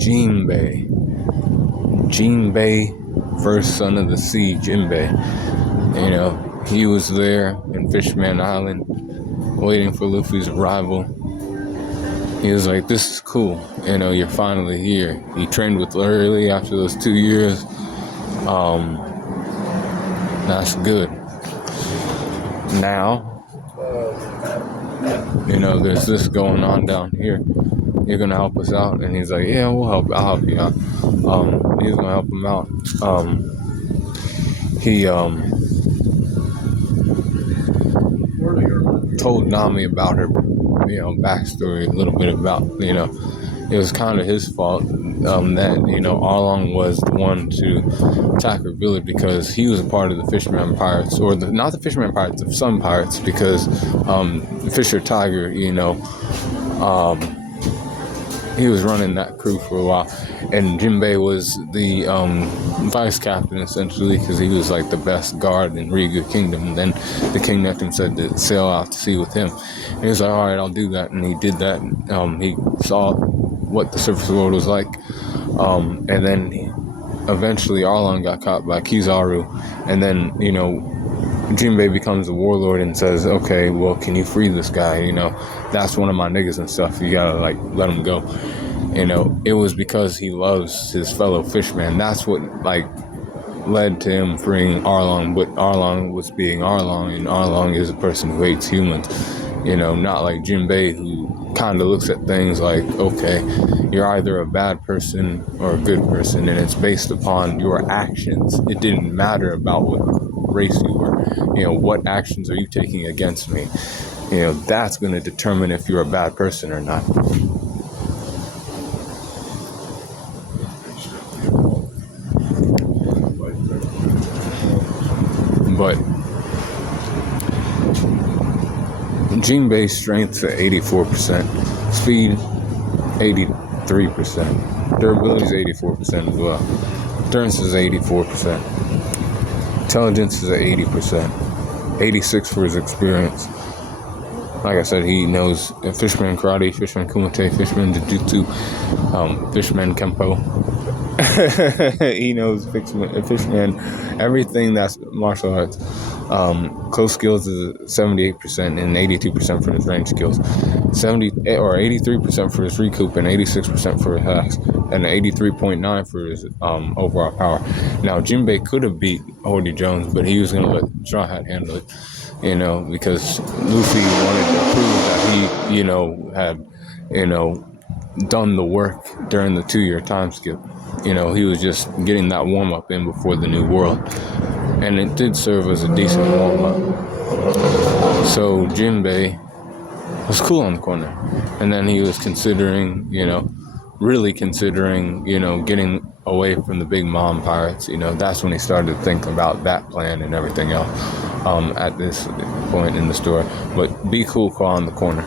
Jinbei. Jinbei, first son of the sea, Jinbei. He was there in Fishman Island, waiting for Luffy's arrival. He was like, this is cool. You're finally here. He trained with Early after those 2 years. That's good. Now, there's this going on down here. You're gonna help us out? And he's like, yeah, I'll help you out. He's gonna help him out. He told Nami about her, backstory, a little bit about, it was kind of his fault that, Arlong was the one to attack her village because he was a part of the Fishman Pirates, or not the Fishman Pirates, of some pirates, because Fisher Tiger, he was running that crew for a while, and Jinbei was the vice captain essentially, because he was like the best guard in Riga Kingdom. And then the king let him said to sail out to sea with him. And he was like, all right, I'll do that, and he did that. He saw what the surface world was like, and then eventually Arlong got caught by Kizaru, and then Jinbei becomes a warlord and says, okay, well, can you free this guy? That's one of my niggas and stuff. You gotta, let him go. It was because he loves his fellow fishmen. That's what, led to him freeing Arlong. But Arlong was being Arlong, and Arlong is a person who hates humans. Not like Jinbei, who kind of looks at things like, okay, you're either a bad person or a good person, and it's based upon your actions. It didn't matter about what race you were. What actions are you taking against me? That's going to determine if you're a bad person or not. But Jinbei's strength's at 84%, speed 83%, durability is 84% as well, endurance is 84%, intelligence is at 80%, 86 for his experience. Like I said, he knows Fishman Karate, Fishman Kumite, Fishman Jiu-Jitsu, Fishman Kempo. He knows Fishman, everything that's martial arts. Close skills is 78% and 82% for his range skills. 83% for his recoup and 86% for his hacks, and 83.9 for his overall power. Now, Jinbei could have beat Hordy Jones, but he was going to let Straw Hat handle it, because Luffy wanted to prove that he, had, done the work during the 2-year time skip. He was just getting that warm-up in before the new world. And it did serve as a decent warm-up. So Jinbei was cool on the corner. And then he was considering, really considering, getting away from the Big Mom pirates. That's when he started to think about that plan and everything else at this point in the story. But be cool on the corner.